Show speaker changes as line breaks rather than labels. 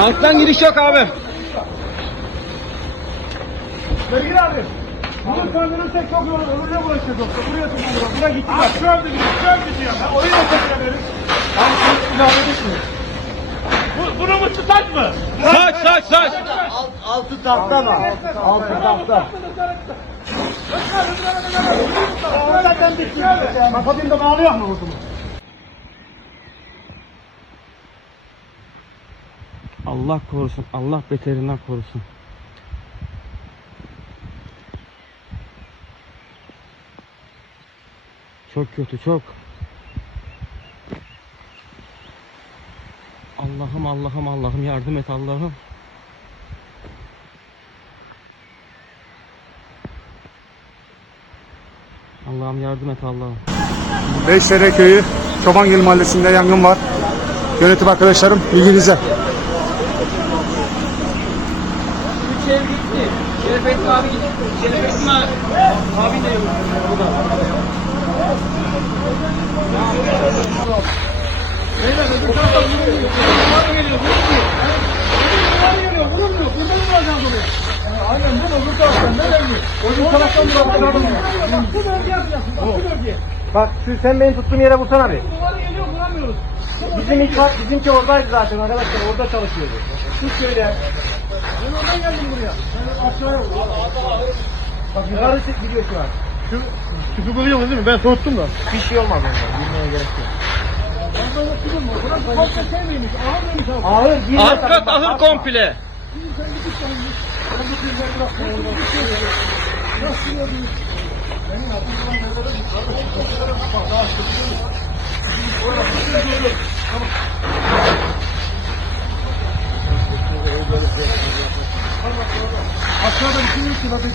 Alttan giriş yok abi.
Sevgili abi. Bunu söndürürsek çok yorulur. Öbürüne bulaşacağız yoksa. Buraya tutulur. Buna gitti bak. Şu anda gidiyor. Şu anda gidiyor. Ben orayı da tutabilirim. Abi siz ilave etmiyor. Bunu mu tutak mı?
Saç.
Altı tahta mı? Altı tahta. Zaten bitti. Kapatayım da bağlıyor mu bunu?
Allah korusun. Allah beterinden korusun. Çok kötü, çok. Allah'ım yardım et Allah'ım. Allah'ım yardım et Allah'ım.
Beyşehir Köyü Çobangil Mahallesi'nde yangın var. Yönetim arkadaşlarım bilginize.
Üç ev gitti. Şerefettin abi gitti. Şerefettin abi de yok.
Beyler öbür taraftan vurulmuyor. Buradan geliyor. Vurulmuyor. Buradan mı vuracağız oraya? Aynen bu öbür taraftan. Nereden mi? Öbür taraftan vurulmuyor. Bak bu bölge yapacaksın. Bak bu bölge.
Bak sen benim tuttuğum yere vursana bir.
Duvara geliyor vuramıyoruz.
Bizimki oradaydı zaten arkadaşlar, orada çalışıyordu.
Tut şöyle. Ben oradan geldim buraya. Ben aşağıya vurdum.
Bak yukarı gidiyor şu an.
Tüpü koyuyorsunuz değil mi? Ben soğuttum da.
Bir şey olmaz ondan, girmeye gerek yok.
Ben de tüpüm var. Burası komple şey miymiş? Ağır mıymış abi?
Ağır, bir
Alt kat ahır komple.
Sen gidip sen git. Ben de tüpümden bıraktım. Nasıl yiyordunuz? Benim aklımdan nerede de bak daha sıkıntı. Aşağıda bir şey yok ki.